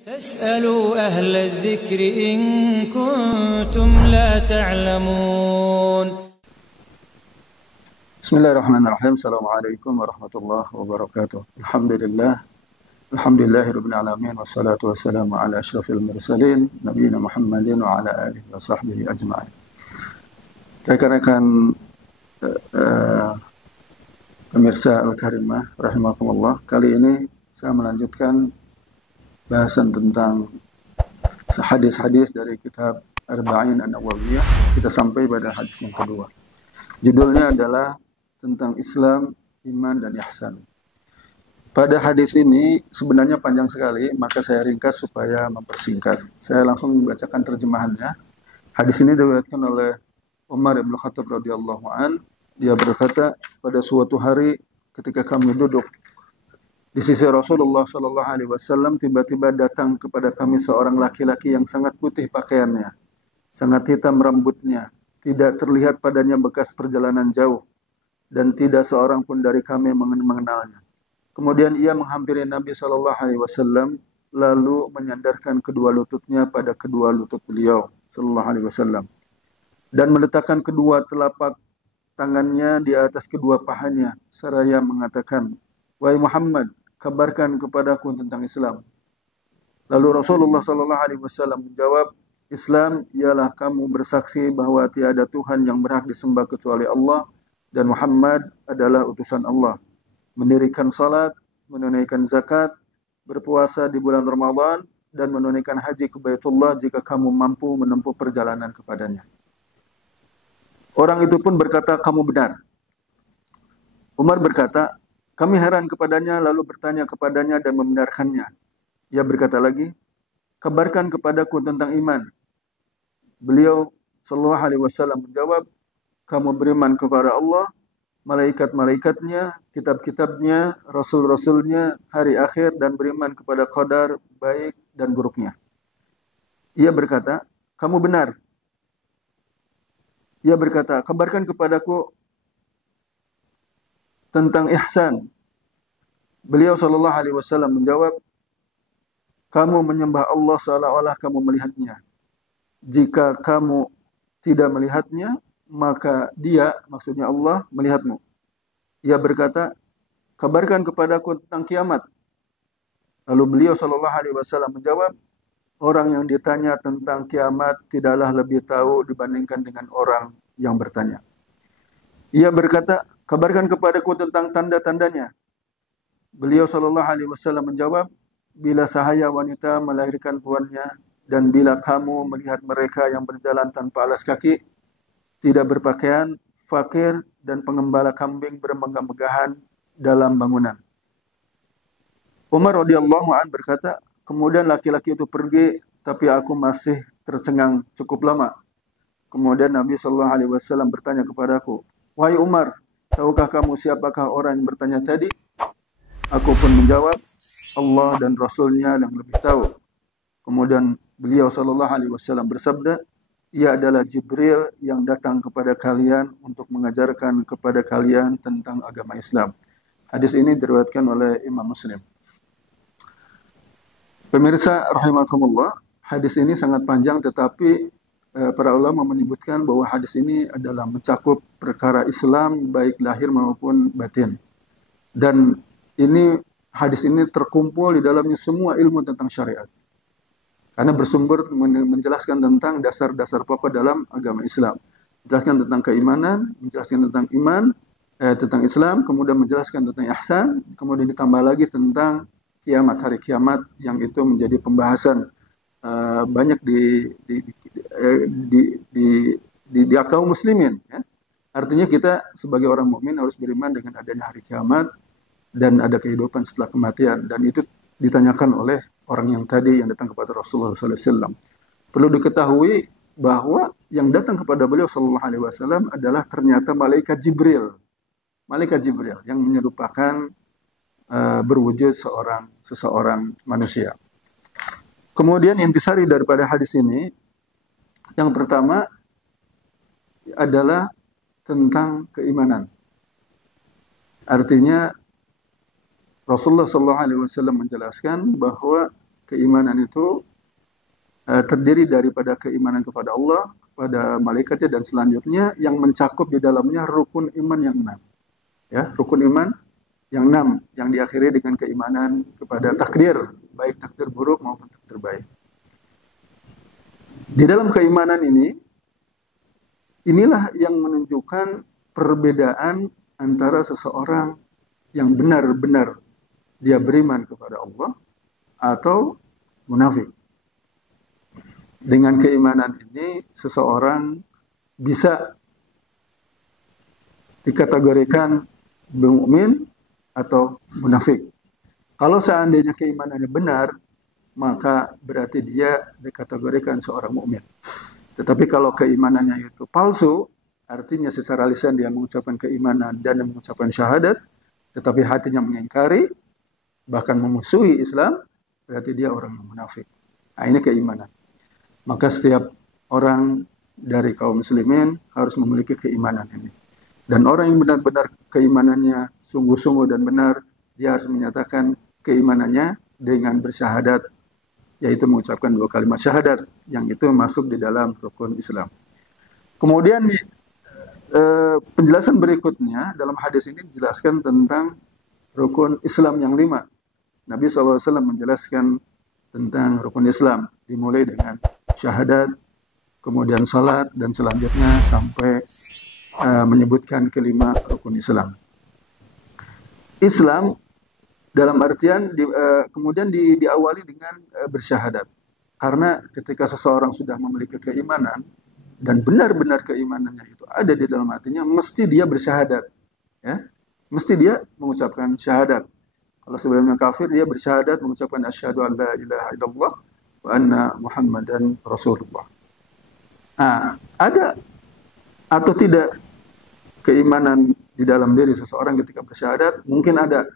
فاسألوا أهل الذكر إن كنتم لا تعلمون. بسم الله الرحمن الرحيم. السلام عليكم ورحمة الله وبركاته. الحمد لله رب العالمين والصلاة والسلام على أشرف المرسلين نبينا محمد وعلى آله وصحبه أجمعين. Rekan-rekan pemirsa Al-Karimah rahimakumullah, kali ini saya melanjutkan bahasan tentang hadis-hadis dari kitab Arba'in An-Nawawiyah. Kita sampai pada hadis yang kedua. Judulnya adalah tentang Islam, iman, dan ihsan. Pada hadis ini sebenarnya panjang sekali, maka saya ringkas supaya mempersingkat. Saya langsung membacakan terjemahannya. Hadis ini diriwayatkan oleh Umar bin Khattab radhiyallahu an. Dia berkata, pada suatu hari ketika kami duduk di sisi Rasulullah sallallahu alaihi wasallam, tiba-tiba datang kepada kami seorang laki-laki yang sangat putih pakaiannya, sangat hitam rambutnya, tidak terlihat padanya bekas perjalanan jauh, dan tidak seorang pun dari kami mengenalnya. Kemudian ia menghampiri Nabi sallallahu alaihi wasallam, lalu menyandarkan kedua lututnya pada kedua lutut beliau sallallahu alaihi wasallam, dan meletakkan kedua telapak tangannya di atas kedua pahanya, seraya mengatakan, "Wahai Muhammad, kabarkan kepadaku tentang Islam." Lalu Rasulullah sallallahu alaihi wasallam menjawab, "Islam ialah kamu bersaksi bahwa tiada Tuhan yang berhak disembah kecuali Allah dan Muhammad adalah utusan Allah, mendirikan salat, menunaikan zakat, berpuasa di bulan Ramadan, dan menunaikan haji ke Baitullah jika kamu mampu menempuh perjalanan kepadanya." Orang itu pun berkata, "Kamu benar." Umar berkata, "Kami heran kepadanya, lalu bertanya kepadanya dan membenarkannya." Ia berkata lagi, "Kabarkan kepadaku tentang iman." Beliau sallallahu alaihi wasallam menjawab, "Kamu beriman kepada Allah, malaikat-malaikatnya, kitab-kitabnya, rasul-rasulnya, hari akhir, dan beriman kepada qadar baik dan buruknya." Ia berkata, "Kamu benar." Ia berkata, "Kabarkan kepadaku tentang ihsan." Beliau sallallahu alaihi wasallam menjawab, "Kamu menyembah Allah seolah-olah kamu melihatnya. Jika kamu tidak melihatnya, maka Dia, maksudnya Allah, melihatmu." Ia berkata, "Kabarkan kepadaku tentang kiamat." Lalu beliau sallallahu alaihi wasallam menjawab, "Orang yang ditanya tentang kiamat tidaklah lebih tahu dibandingkan dengan orang yang bertanya." Ia berkata, "Kabarkan kepadaku tentang tanda-tandanya." Beliau sallallahu alaihi wasallam menjawab, "Bila sahaya wanita melahirkan tuannya, dan bila kamu melihat mereka yang berjalan tanpa alas kaki, tidak berpakaian, fakir, dan pengembala kambing bermegah-megahan dalam bangunan." Umar radhiyallahu an berkata, "Kemudian laki-laki itu pergi, tapi aku masih tercengang cukup lama. Kemudian Nabi sallallahu alaihi wasallam bertanya kepadaku, 'Wahai Umar, tahukah kamu siapakah orang yang bertanya tadi?' Aku pun menjawab, 'Allah dan Rasulnya yang lebih tahu.' Kemudian beliau sallallahu alaihi wasallam bersabda, 'Ia adalah Jibril yang datang kepada kalian untuk mengajarkan kepada kalian tentang agama Islam.'" Hadis ini diriwayatkan oleh Imam Muslim. Pemirsa rahimakumullah, hadis ini sangat panjang, tetapi para ulama menyebutkan bahwa hadis ini adalah mencakup perkara Islam baik lahir maupun batin. Dan hadis ini terkumpul di dalamnya semua ilmu tentang syariat. Karena bersumber menjelaskan tentang dasar-dasar pokok dalam agama Islam. Menjelaskan tentang keimanan, menjelaskan tentang iman, tentang Islam, kemudian menjelaskan tentang ihsan, kemudian ditambah lagi tentang kiamat, hari kiamat, yang itu menjadi pembahasan banyak di kaum muslimin. Ya. Artinya kita sebagai orang mukmin harus beriman dengan adanya hari kiamat dan ada kehidupan setelah kematian. Dan itu ditanyakan oleh orang yang tadi yang datang kepada Rasulullah SAW. Perlu diketahui bahwa yang datang kepada beliau Sallallahu Alaihi Wasallam adalah ternyata malaikat Jibril. Malaikat Jibril yang menyerupakan berwujud seseorang manusia. Kemudian intisari daripada hadis ini, yang pertama adalah tentang keimanan. Artinya Rasulullah SAW menjelaskan bahwa keimanan itu terdiri daripada keimanan kepada Allah, kepada malaikatnya, dan selanjutnya yang mencakup di dalamnya rukun iman yang 6. Ya, rukun iman yang 6 yang diakhiri dengan keimanan kepada takdir, baik takdir buruk maupun takdir baik. Di dalam keimanan ini, inilah yang menunjukkan perbedaan antara seseorang yang benar-benar dia beriman kepada Allah atau munafik. Dengan keimanan ini, seseorang bisa dikategorikan mukmin atau munafik. Kalau seandainya keimanannya benar, maka berarti dia dikategorikan seorang mukmin. Tetapi kalau keimanannya itu palsu, artinya secara lisan dia mengucapkan keimanan dan mengucapkan syahadat, tetapi hatinya mengingkari, bahkan memusuhi Islam, berarti dia orang munafik. Nah, ini keimanan. Maka setiap orang dari kaum muslimin harus memiliki keimanan ini. Dan orang yang benar-benar keimanannya sungguh-sungguh dan benar, dia harus menyatakan keimanannya dengan bersyahadat, yaitu mengucapkan 2 kalimat syahadat, yang itu masuk di dalam rukun Islam. Kemudian penjelasan berikutnya dalam hadis ini dijelaskan tentang rukun Islam yang 5. Nabi SAW menjelaskan tentang rukun Islam, dimulai dengan syahadat, kemudian salat, dan selanjutnya sampai menyebutkan kelima rukun Islam. Islam dalam artian kemudian diawali dengan bersyahadat. Karena ketika seseorang sudah memiliki keimanan dan benar-benar keimanannya itu ada di dalam hatinya, mesti dia bersyahadat, ya. Mesti dia mengucapkan syahadat. Kalau sebelumnya kafir, dia bersyahadat mengucapkan asyhadu an la ilaha illallah wa anna Muhammadan Rasulullah. Nah, ada atau tidak keimanan di dalam diri seseorang ketika bersyahadat? Mungkin ada.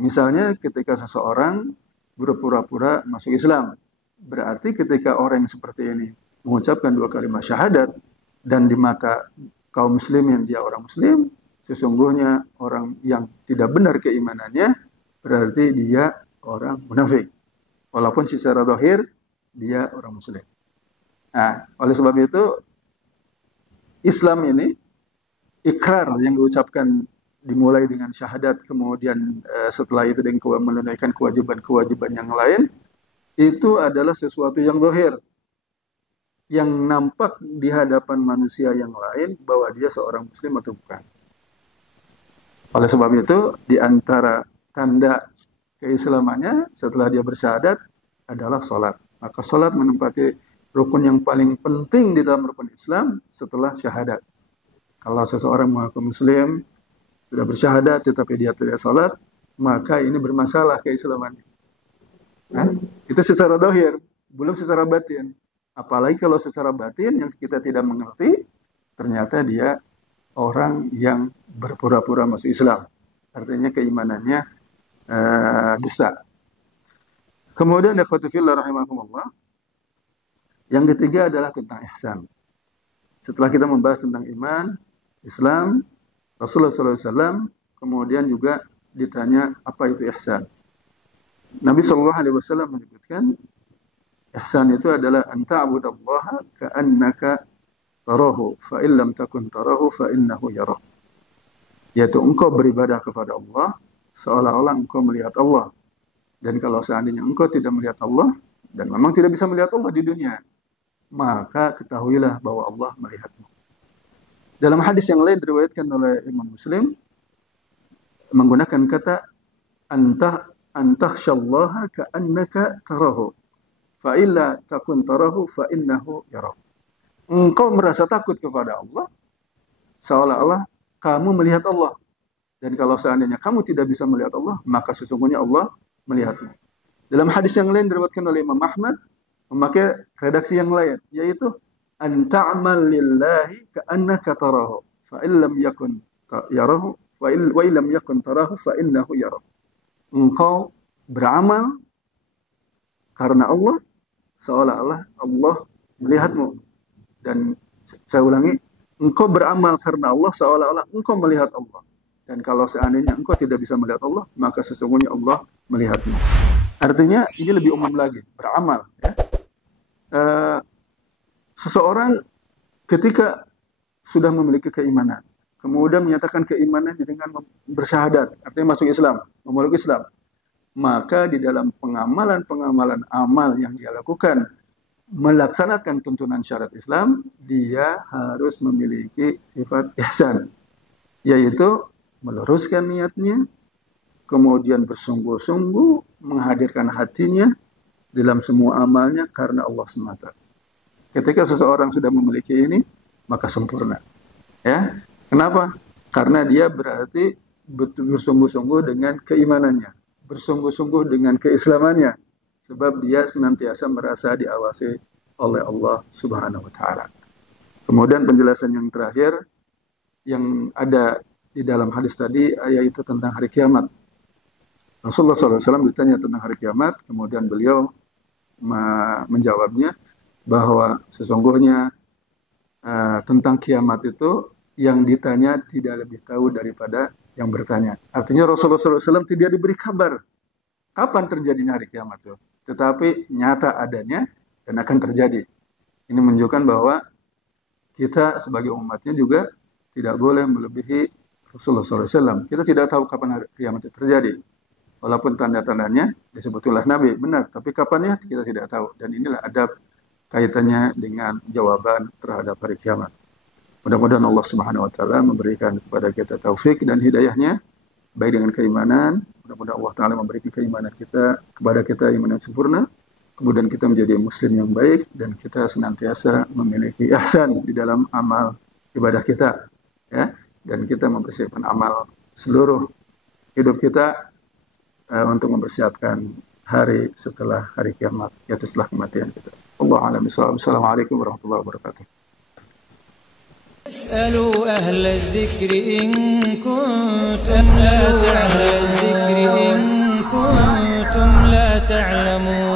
Misalnya ketika seseorang berpura-pura masuk Islam. Berarti ketika orang yang seperti ini mengucapkan 2 kalimat syahadat dan di mata kaum muslimin dia orang muslim, sesungguhnya orang yang tidak benar keimanannya, berarti dia orang munafik. Walaupun secara zahir dia orang muslim. Nah, oleh sebab itu Islam ini ikrar yang diucapkan dimulai dengan syahadat, kemudian setelah itu dengan menunaikan kewajiban-kewajiban yang lain, itu adalah sesuatu yang zahir, yang nampak di hadapan manusia yang lain bahwa dia seorang muslim atau bukan. Oleh sebab itu, di antara tanda keislamannya setelah dia bersyahadat adalah salat. Maka salat menempati rukun yang paling penting di dalam rukun Islam setelah syahadat. Kalau seseorang mengaku muslim, sudah bersyahadat tetapi dia tidak salat, maka ini bermasalah keislamannya. Nah, itu secara zahir, belum secara batin. Apalagi kalau secara batin yang kita tidak mengerti, ternyata dia orang yang berpura-pura masuk Islam. Artinya keimanannya dusta. Kemudian ikhwatu fillah rahimakumullah, yang ketiga adalah tentang ihsan. Setelah kita membahas tentang iman, Islam, Rasulullah SAW, kemudian juga ditanya apa itu ihsan. Nabi SAW menyebutkan ihsan itu adalah anta'budallaha ka'annaka tarahu fa illam takun tarahu fa innahu yarah. Yaitu engkau beribadah kepada Allah seolah-olah engkau melihat Allah. Dan kalau seandainya engkau tidak melihat Allah dan memang tidak bisa melihat Allah di dunia, maka ketahuilah bahwa Allah melihatmu. Dalam hadis yang lain diriwayatkan oleh Imam Muslim menggunakan kata antakhshallaha ka'annaka tarahu fa illa takun tarahu fa innahu yarah. Engkau merasa takut kepada Allah seolah-olah kamu melihat Allah. Dan kalau seandainya kamu tidak bisa melihat Allah, maka sesungguhnya Allah melihatmu. Dalam hadis yang lain diriwayatkan oleh Imam Ahmad memakai redaksi yang lain, yaitu an ta'mal lillahi ka'annaka tarahu fa illam yakun yarahu wa illam yakun tarahu fa innahu yarah. Engkau beramal karena Allah seolah-olah Allah melihatmu. Dan saya ulangi, engkau beramal karena Allah seolah-olah engkau melihat Allah. Dan kalau seandainya engkau tidak bisa melihat Allah, maka sesungguhnya Allah melihatmu. Artinya ini lebih umum lagi, beramal. Ya. Seseorang ketika sudah memiliki keimanan, kemudian menyatakan keimanan dengan bersyahadat, artinya masuk Islam, memeluk Islam, maka di dalam pengamalan-pengamalan amal yang dia lakukan, melaksanakan tuntunan syariat Islam, dia harus memiliki sifat ihsan, yaitu meluruskan niatnya, kemudian bersungguh-sungguh menghadirkan hatinya dalam semua amalnya karena Allah semata. Ketika seseorang sudah memiliki ini, maka sempurna. Ya, kenapa? Karena dia berarti bersungguh-sungguh dengan keimanannya, bersungguh-sungguh dengan keislamannya, sebab dia senantiasa merasa diawasi oleh Allah Subhanahu wa taala. Kemudian penjelasan yang terakhir yang ada di dalam hadis tadi, yaitu tentang hari kiamat. Rasulullah SAW ditanya tentang hari kiamat, kemudian beliau menjawabnya bahwa sesungguhnya tentang kiamat itu yang ditanya tidak lebih tahu daripada yang bertanya. Artinya Rasulullah SAW tidak diberi kabar kapan terjadinya hari kiamat itu, tetapi nyata adanya dan akan terjadi. Ini menunjukkan bahwa kita sebagai umatnya juga tidak boleh melebihi Rasulullah SAW. Kita tidak tahu kapan hari kiamat itu terjadi. Walaupun tanda-tandanya disebutlah Nabi, benar. Tapi kapannya kita tidak tahu. Dan inilah adab kaitannya dengan jawaban terhadap hari kiamat. Mudah-mudahan Allah Subhanahu wa taala memberikan kepada kita taufik dan hidayahnya, baik dengan keimanan. Mudah-mudahan Allah taala memberikan keimanan kita kepada kita iman yang sempurna. Kemudian kita menjadi muslim yang baik dan kita senantiasa memiliki ihsan di dalam amal ibadah kita, ya. Dan kita mempersiapkan amal seluruh hidup kita untuk mempersiapkan hari setelah hari kiamat, yaitu setelah kematian kita. Allah a'lam bishawab. Assalamualaikum warahmatullahi wabarakatuh. اسألوا أهل الذكر إن كنتم لا تعلمون.